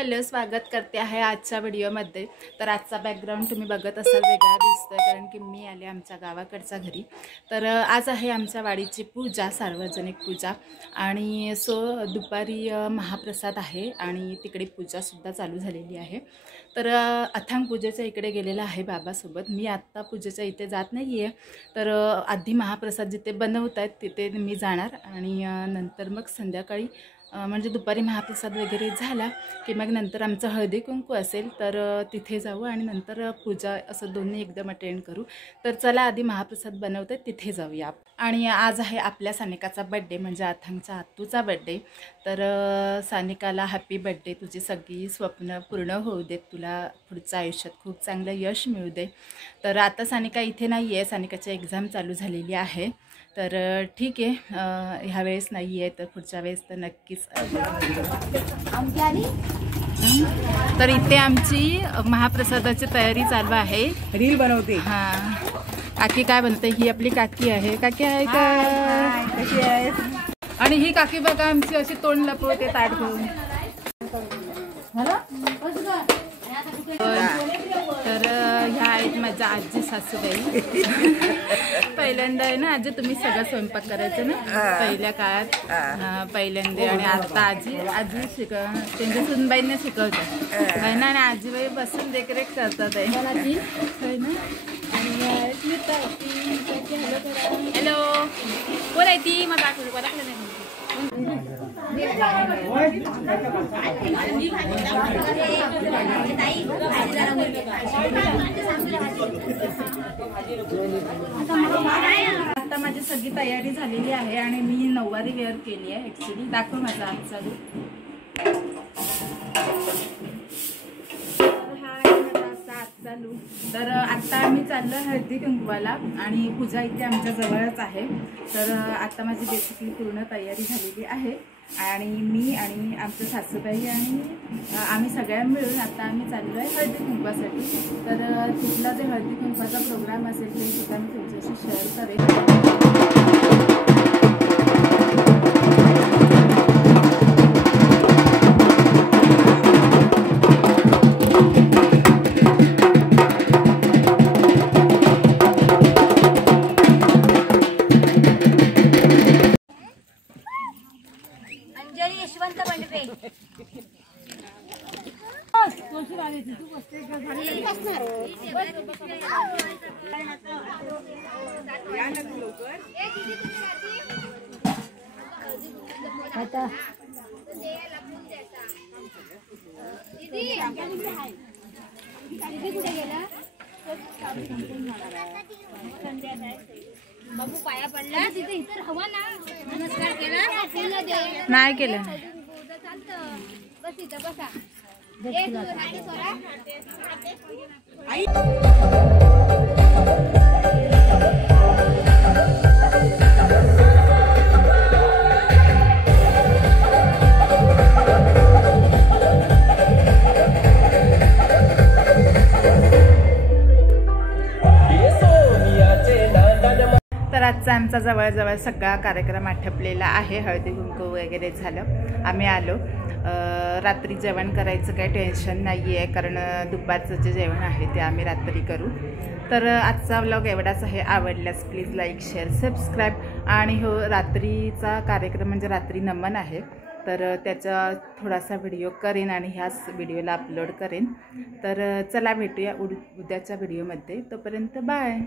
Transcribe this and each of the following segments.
Hello, स्वागत करते आहे आजच्या व्हिडिओमध्ये। तर आजचा बॅकग्राऊंड तुम्ही बघत असाल वेगळा दिसतोय, कारण की मी आले आमच्या गावाकडच्या घरी। तर आज आहे आमच्या वाडीची पूजा, सार्वजनिक पूजा, आणि दुपारी महाप्रसाद आहे आणि तिकडे पूजासुद्धा चालू झालेली आहे। तर अथांग पूजेच्या इकडे गेलेला आहे बाबासोबत। मी आत्ता पूजेच्या इथे जात नाही आहे, तर आधी महाप्रसाद जिथे बनवत आहेत तिथे मी जाणार, आणि नंतर मग संध्याकाळी म्हणजे दुपारी महाप्रसाद वगैरे झाला की मग नंतर आमचं हळदी कुंकू असेल तर तिथे जाऊ, आणि नंतर पूजा, असं दोन्ही एकदम अटेंड करू। तर चला आधी महाप्रसाद बनवते तिथे जाऊया। आणि आज आहे आपल्या सानिकाचा बड्डे, म्हणजे अथांगच्या आत्तूचा बड्डे। तर सानिकाला हॅपी बड्डे, तुझी सगळी स्वप्न पूर्ण होऊ देत, तुला पुढच्या आयुष्यात खूप चांगलं यश मिळू दे। तर आता सानिका इथे नाही आहे, सानिकाची एक्झाम चालू झालेली आहे। तर ठीक आहे, ह्या वेळेस नाही आहे, तर पुढच्या वेळेस तर नक्कीच। तर इथे आमची महाप्रसादाची तयारी चालू आहे, रील बनवते। हां, काकी काय बनते? ही आपली काकी आहे। काकी आहे का? कशी आहे? आणि ही काकी बघा आमची अशी तोंड लपवते ताट घेऊन। तर ह्या आहेत माझ्या आजी सासूबाई। पहिल्यांदा आहे ना आजी, तुम्ही सगळं स्वयंपाक करायचं ना पहिल्या काळात, पहिल्यांदा। आणि आता आजी त्यांच्या सुनबाईंना शिकवतात आहे ना, आणि आजीबाई बसून देखरेख करतात आहे ना। हॅलो, कोण आहे ती? मग आता माझी सगळी तयारी झालेली आहे आणि मी नऊवारी वेअर केली आहे। ऍक्च्युली दाखव माझा आजचा लूक। तर आता आम्ही चाललो हळदी कुंकवाला, आणि पूजा इथे आमच्या जवळच आहे। तर आता माझी बेसिकली पूर्ण तयारी झालेली आहे, आणि मी आणि आमच्या सासूबाई आणि आम्ही सगळ्या मिळून आता आम्ही चाललो आहे हळदी कुंकवासाठी। तर तिथला जे हळदी कुंकवाचा प्रोग्राम असेल ते सुद्धा मी तुमच्याशी शेअर करेन। बाबू पाया पडला तिथे, इतर हवा ना, नमस्कार केला नाही केलं, चालतं, बस इथं बसा। तर आजचा आमचा जवळजवळ सगळा कार्यक्रम आटोपलेला आहे। हळदी कुंकू वगैरे झालं, आम्ही आलो। रात्री जेवण करायचं काही टेन्शन नाही आहे, कारण दुपारचं जे जेवण आहे ते आम्ही रात्री करू। तर आजचा व्लॉग एवढाच आहे। आवडल्यास प्लीज लाईक, शेअर, सबस्क्राईब। आणि हो, रात्रीचा कार्यक्रम म्हणजे रात्री नमन आहे, तर त्याचा थोडासा व्हिडिओ करेन आणि ह्याच व्हिडिओला अपलोड करेन। तर चला भेटूया उद्याच्या व्हिडिओमध्ये, तोपर्यंत बाय।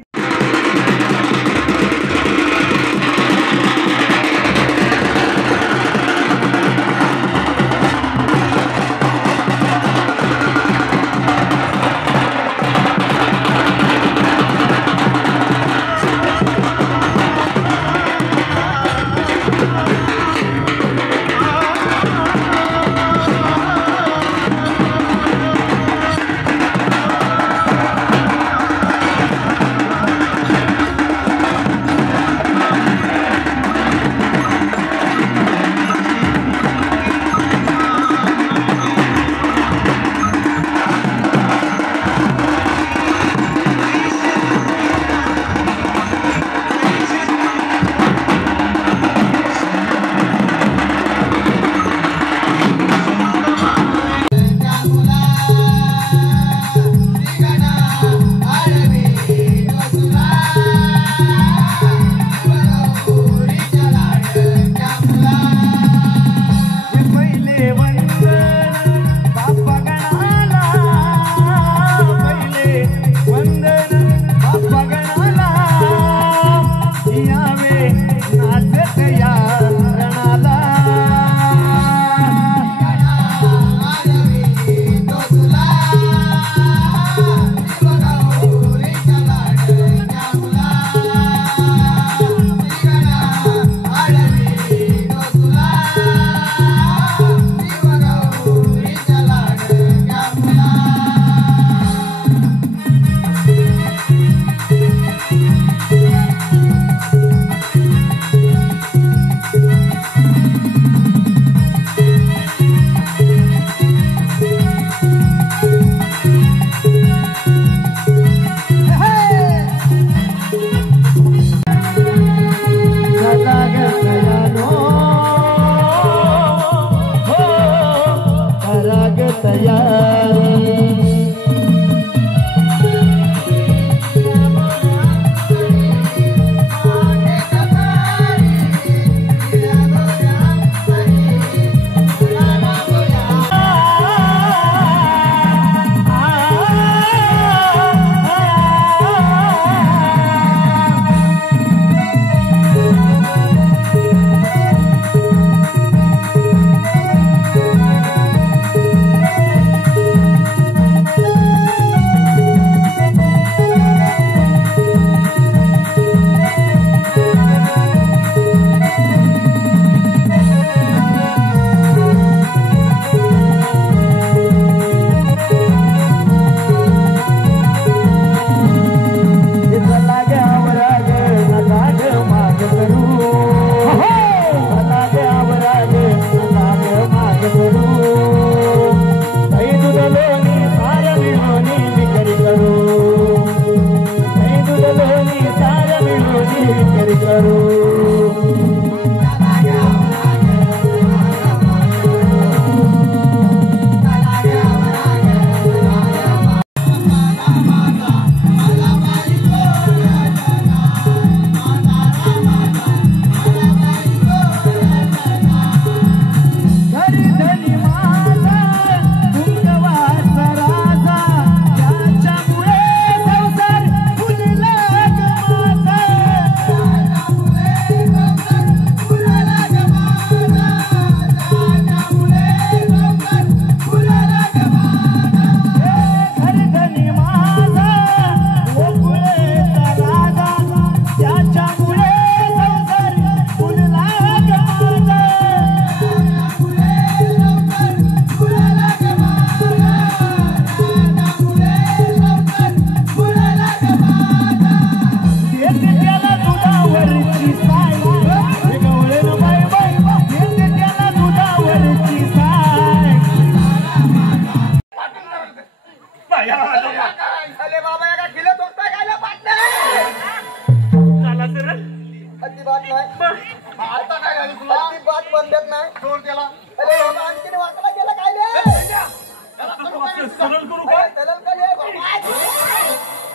राग तयारी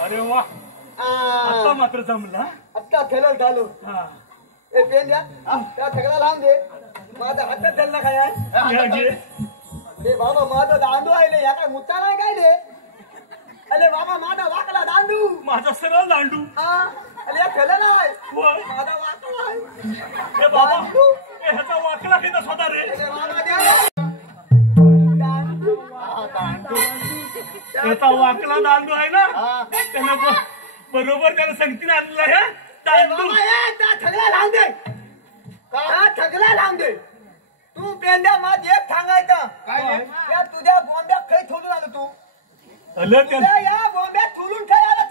अरे वा आता मात्र जमला आता खेळत घालू ए पेन द्या त्या सगळ्या लावून दे माझा हातात धरला काय ए बाबा माझा दांडू आहे या काय मुद्दा नाही काय रे अरे बाबा माझा वाकला दांडू माझा सरळ दांडू अरे या खेळला नाही माझा वाकला आहे ए बाबा ह्याचा वाकला घेता स्वतः रे त्याचा वाकला दांडू आहे ना त्याला बरोबर त्याला संगतीने आणला ह्या दांडू ठगला लावून दे ठगला लावून दे तू पेंड्या माझ एक सांगायचं त्या तुझ्या बोंब्यात खाई ठोलून आलं तू या बोंब्यात ठोलून खाई आलं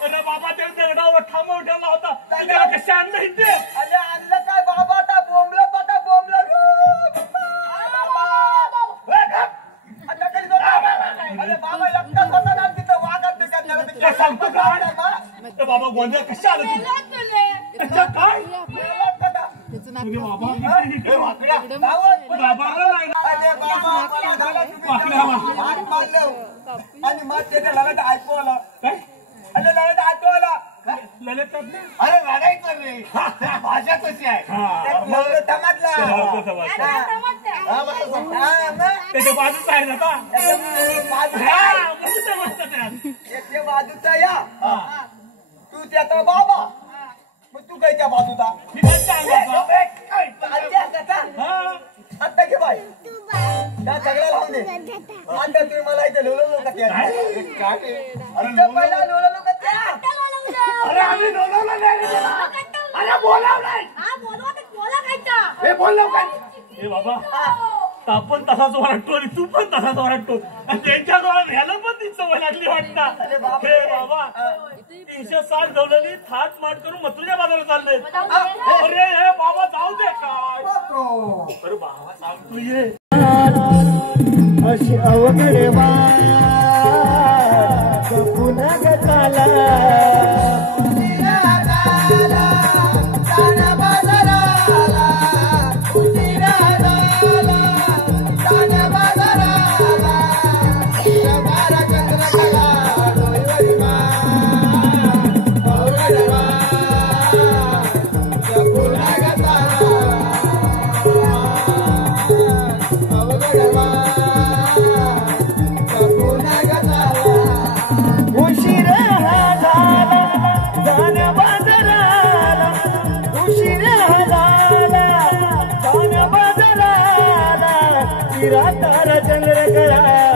अरे बाबा त्या दगडावर थांबव ठेवला होता त्याला कशा आणलं इथे अरे आणलं काय बाबा आता बोंबलं पता बोंबलं अरे बाबा एकटाच होता ना तिथं वाघात सांगतो काय बाबा गोंधळ कशा आलं अच्छा काय आणि मग त्याच्या लढत ऐकू आला अरे लढत ऐकू आला ललित अरे लढायचं रे भाषा कशी आहे त्याच्या बाजूच आहे ना त्याच्या बाजूचा या तू त्याचा बाबा मग तू काय त्या बाजूचा आता घे बाई त्या सगळ्या लावून दे आता तुम्ही मला इथे लोलो का त्या पहिला लोलो का त्या अरे आम्ही बोलावलं नाही अरे बोलावलाय हे बोललो काय हे बाबा आपण तसाच वाटतो आणि तू पण तसाच वाटतो आणि त्यांच्या जवळ ह्याला पण ती सवय लागली वाटतं हे बाबा 360 गवळणी थाट माट करून मथुरेच्या बाजारात चालले अरे हे बाबा जाऊ दे काय अरे बाबा सांग तू ये अशी अवघड माया पुन्हा गताला बाजाराला चंद्रकला